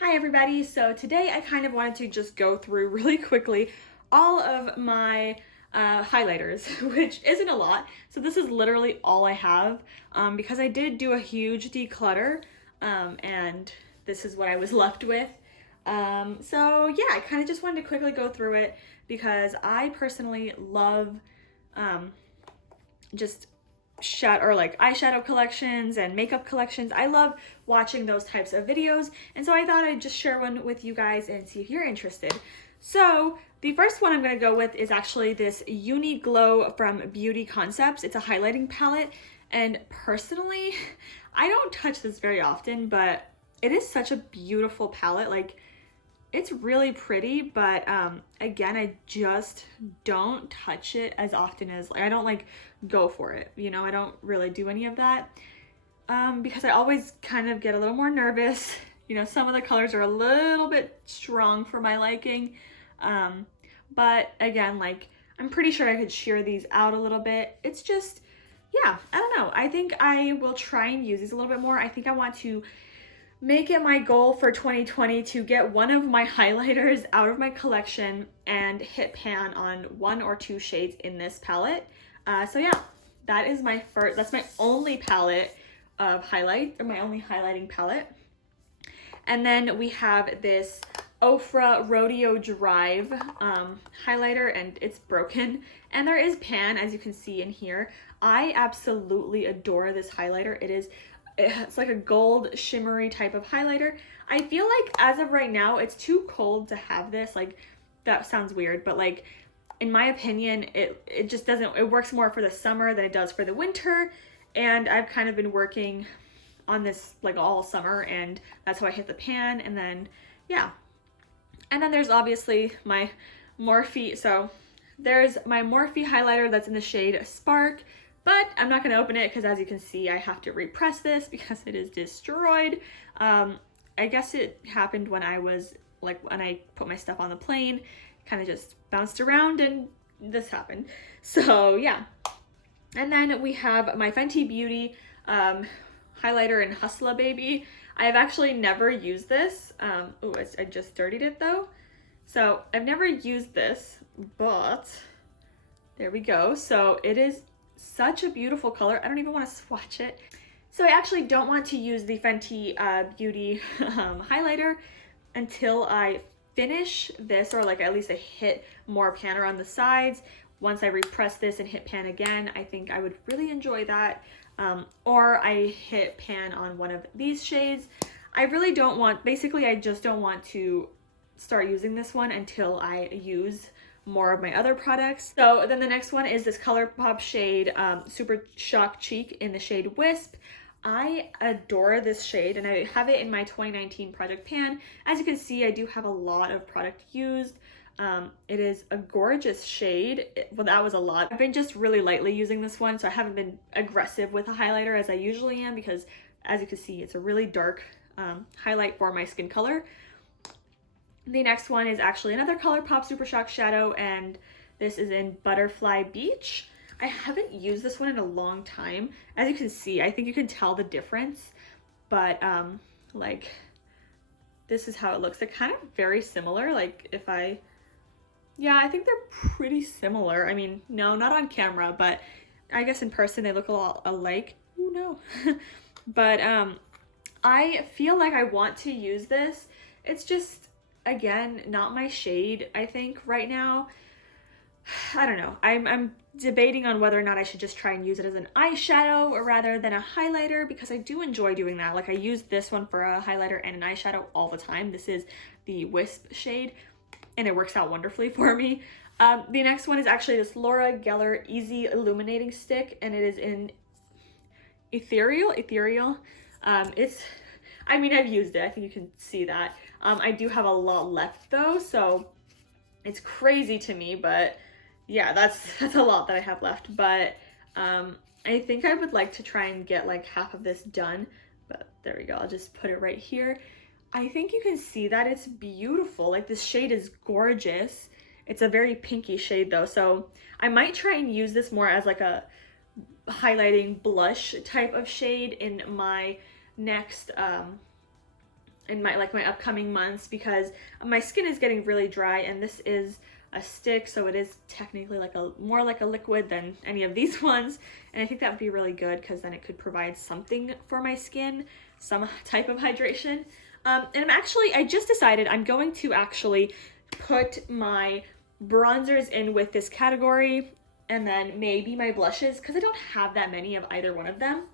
Hi everybody, so today I kind of wanted to just go through really quickly all of my highlighters, which isn't a lot. So this is literally all I have because I did do a huge declutter and this is what I was left with. So yeah, I kind of just wanted to quickly go through it because I personally love just eyeshadow collections and makeup collections. I love watching those types of videos, and so I thought I'd just share one with you guys and see if you're interested. So the first one I'm going to go with is actually this Uni Glow from Beauty Concepts. It's a highlighting palette, and personally I don't touch this very often, but it is such a beautiful palette. Like, it's really pretty, but again, I just don't touch it as often as, like, I don't like go for it, you know. I don't really do any of that because I always kind of get a little more nervous. You know, some of the colors are a little bit strong for my liking, but again, like, I'm pretty sure I could sheer these out a little bit. It's just, yeah, I don't know. I think I will try and use these a little bit more. I think I want to make it my goal for 2020 to get one of my highlighters out of my collection and hit pan on one or two shades in this palette. So yeah, that is that's my only palette of highlight, or my only highlighting palette. And then we have this Oprah Rodeo Drive highlighter, and it's broken. And there is pan, as you can see in here. I absolutely adore this highlighter. It's like a gold shimmery type of highlighter. I feel like as of right now, it's too cold to have this. Like, that sounds weird, but like, in my opinion, it just doesn't, it works more for the summer than it does for the winter. And I've kind of been working on this like all summer, and that's how I hit the pan. And then, yeah. And then there's obviously my Morphe. So there's my Morphe highlighter that's in the shade Spark. But I'm not going to open it because, as you can see, I have to repress this because it is destroyed. I guess it happened when when I put my stuff on the plane, kind of just bounced around and this happened. So yeah. And then we have my Fenty Beauty highlighter in Hustla Baby. I've actually never used this. I just dirtied it though. So I've never used this, but there we go. So it is such a beautiful color. I don't even want to swatch it. So I actually don't want to use the Fenty Beauty highlighter until I finish this, or like at least I hit more pan around the sides. Once I repress this and hit pan again, I think I would really enjoy that. Or I hit pan on one of these shades. I really don't want, basically I just don't want to start using this one until I use more of my other products. So then the next one is this ColourPop shade Super Shock Cheek in the shade Wisp. I adore this shade, and I have it in my 2019 project pan. As you can see, I do have a lot of product used. It is a gorgeous shade. Well, that was a lot. I've been just really lightly using this one, so I haven't been aggressive with a highlighter as I usually am, because as you can see, it's a really dark highlight for my skin color. The next one is actually another ColourPop Super Shock Shadow, and this is in Butterfly Beach. I haven't used this one in a long time. As you can see, I think you can tell the difference, but like, this is how it looks. They're kind of very similar. Like, yeah, I think they're pretty similar. I mean, no, not on camera, but I guess in person they look a lot alike. Ooh, no. But I feel like I want to use this. It's just, again, not my shade, I think, right now. I don't know. I'm debating on whether or not I should just try and use it as an eyeshadow or rather than a highlighter, because I do enjoy doing that. Like, I use this one for a highlighter and an eyeshadow all the time. This is the Wisp shade, and it works out wonderfully for me. The next one is actually this Laura Geller Easy Illuminating Stick, and it is in Ethereal. I mean, I've used it. I think you can see that. I do have a lot left though, so it's crazy to me, but yeah, that's a lot that I have left. But I think I would like to try and get like half of this done, but there we go. I'll just put it right here. I think you can see that it's beautiful. Like, this shade is gorgeous. It's a very pinky shade though, so I might try and use this more as like a highlighting blush type of shade in my next in my upcoming months, because my skin is getting really dry, and this is a stick, so it is technically more like a liquid than any of these ones, and I think that would be really good because then it could provide something for my skin, some type of hydration. And I just decided I'm going to actually put my bronzers in with this category, and then maybe my blushes, because I don't have that many of either one of them.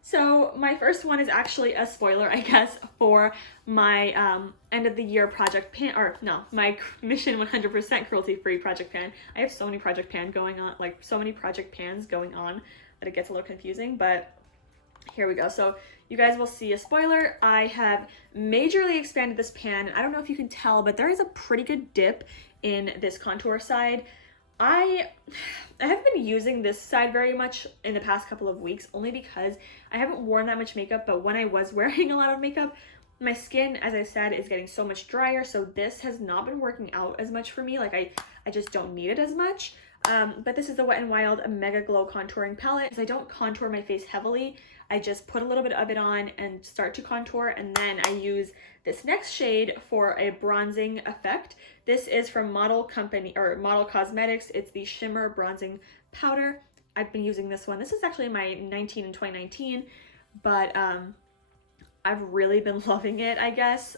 So my first one is actually a spoiler, I guess, for my end of the year project pan, or no, my Mission 100% cruelty free project pan. I have so many project pans going on that it gets a little confusing, but here we go. So you guys will see a spoiler. I have majorly expanded this pan, and I don't know if you can tell, but there is a pretty good dip in this contour side. I haven't been using this side very much in the past couple of weeks, only because I haven't worn that much makeup, but when I was wearing a lot of makeup, my skin, as I said, is getting so much drier, so this has not been working out as much for me. Like, I just don't need it as much. But this is the Wet n Wild Mega Glow Contouring Palette. Because I don't contour my face heavily, I just put a little bit of it on and start to contour, and then I use this next shade for a bronzing effect. This is from Model Cosmetics. It's the Shimmer Bronzing Powder. I've been using this one. This is actually my 19 in 2019, but I've really been loving it, I guess.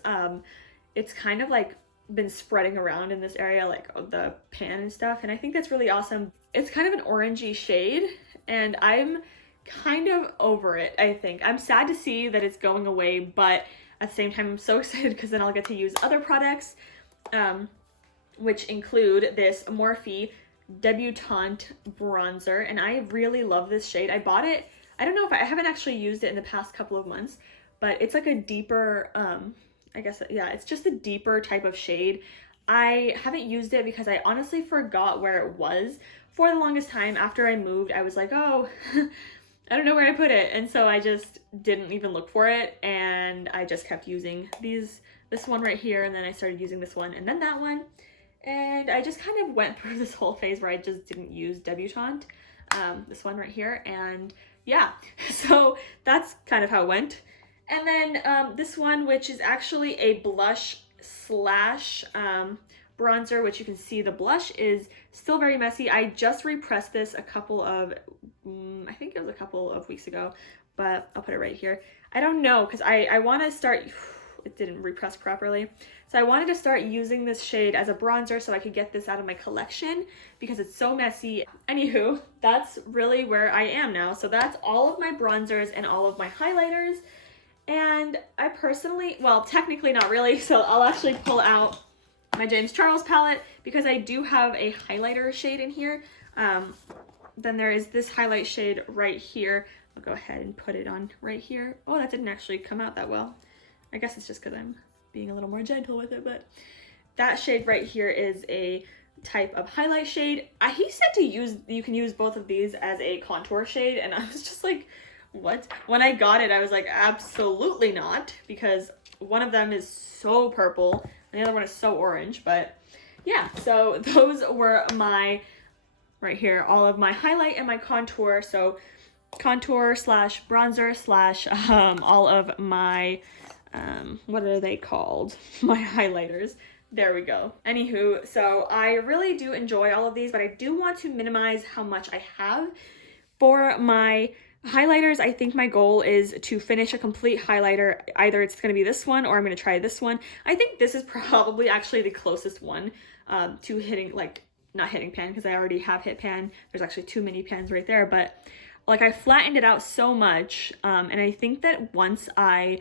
It's kind of like been spreading around in this area, like the pan and stuff, and I think that's really awesome. It's kind of an orangey shade, and I'm kind of over it, I think. I'm sad to see that it's going away, but at the same time, I'm so excited because then I'll get to use other products, which include this Morphe Debutante Bronzer, and I really love this shade. I bought it, I don't know if I haven't actually used it in the past couple of months, but it's like a deeper, I guess, yeah, it's just a deeper type of shade. I haven't used it because I honestly forgot where it was for the longest time. After I moved, I was like, oh, I don't know where I put it. And so I just didn't even look for it. And I just kept using this one right here. And then I started using this one and then that one. And I just kind of went through this whole phase where I just didn't use Debutante, this one right here. And yeah, so that's kind of how it went. And then this one, which is actually a blush slash bronzer, which you can see the blush is still very messy. I just repressed this I think it was a couple of weeks ago, but I'll put it right here. I don't know, because I want to start, it didn't repress properly. So I wanted to start using this shade as a bronzer so I could get this out of my collection because it's so messy. Anywho, that's really where I am now. So that's all of my bronzers and all of my highlighters. And I personally, well, technically not really, so I'll actually pull out my James Charles palette because I do have a highlighter shade in here. Then there is this highlight shade right here. I'll go ahead and put it on right here. Oh, that didn't actually come out that well. I guess it's just because I'm being a little more gentle with it, but that shade right here is a type of highlight shade. He said you can use both of these as a contour shade, and I was just like, what? When I got it, I was like, absolutely not, because one of them is so purple and the other one is so orange. But yeah, so those were my, right here, all of my highlight and my contour. So contour slash bronzer slash all of my, what are they called? My highlighters. There we go. Anywho, so I really do enjoy all of these, but I do want to minimize how much I have. For my highlighters, I think my goal is to finish a complete highlighter. Either it's going to be this one or I'm going to try this one. I think this is probably actually the closest one to hitting, like, not hitting pan, because I already have hit pan. There's actually too many pans right there, but like I flattened it out so much, and I think that once I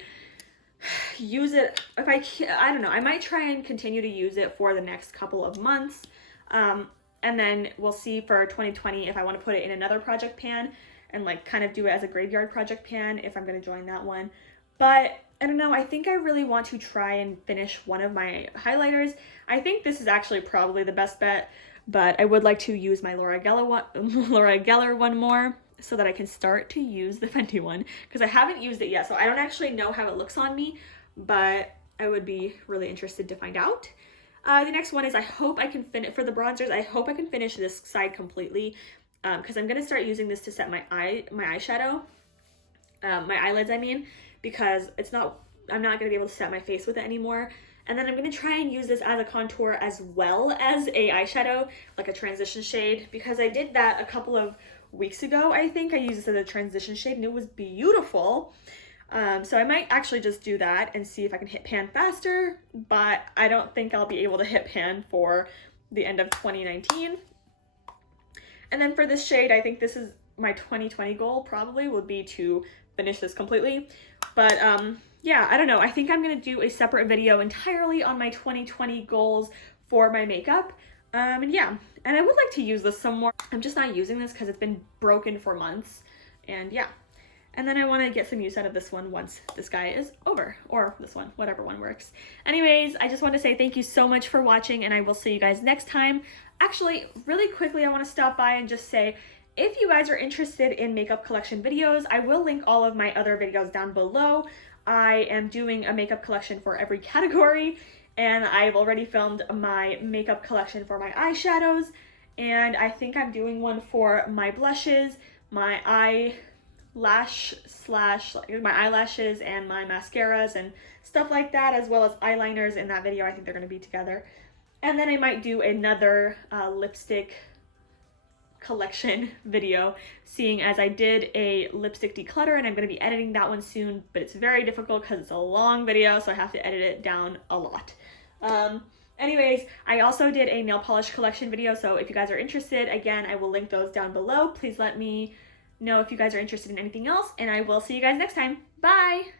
use it, if I don't know, I might try and continue to use it for the next couple of months, and then we'll see for 2020 if I want to put it in another project pan and like kind of do it as a graveyard project pan if I'm going to join that one. But I don't know, I think I really want to try and finish one of my highlighters. I think this is actually probably the best bet, but I would like to use my Laura Geller one more so that I can start to use the Fenty one, because I haven't used it yet, so I don't actually know how it looks on me, but I would be really interested to find out. The next one is, I hope I can finish, for the bronzers, I hope I can finish this side completely, because I'm going to start using this to set my eyeshadow, my eyelids, I mean, because it's not I'm not gonna be able to set my face with it anymore. And then I'm gonna try and use this as a contour as well as a eyeshadow, like a transition shade, because I did that a couple of weeks ago. I think I used this as a transition shade and it was beautiful. So I might actually just do that and see if I can hit pan faster, but I don't think I'll be able to hit pan for the end of 2019. And then for this shade, I think this is my 2020 goal probably would be to finish this completely. But yeah, I don't know. I think I'm gonna do a separate video entirely on my 2020 goals for my makeup. And yeah, and I would like to use this some more. I'm just not using this because it's been broken for months. And yeah. And then I want to get some use out of this one once this guy is over, or this one, whatever one works. Anyways, I just want to say thank you so much for watching, and I will see you guys next time. Actually, really quickly, I want to stop by and just say, if you guys are interested in makeup collection videos, I will link all of my other videos down below. I am doing a makeup collection for every category, and I've already filmed my makeup collection for my eyeshadows, and I think I'm doing one for my blushes, my my eyelashes and my mascaras and stuff like that, as well as eyeliners in that video. I think they're going to be together. And then I might do another lipstick collection video, seeing as I did a lipstick declutter, and I'm going to be editing that one soon, but it's very difficult because it's a long video, so I have to edit it down a lot. Anyways, I also did a nail polish collection video, so if you guys are interested, again, I will link those down below. Please let me know if you guys are interested in anything else, and I will see you guys next time. Bye!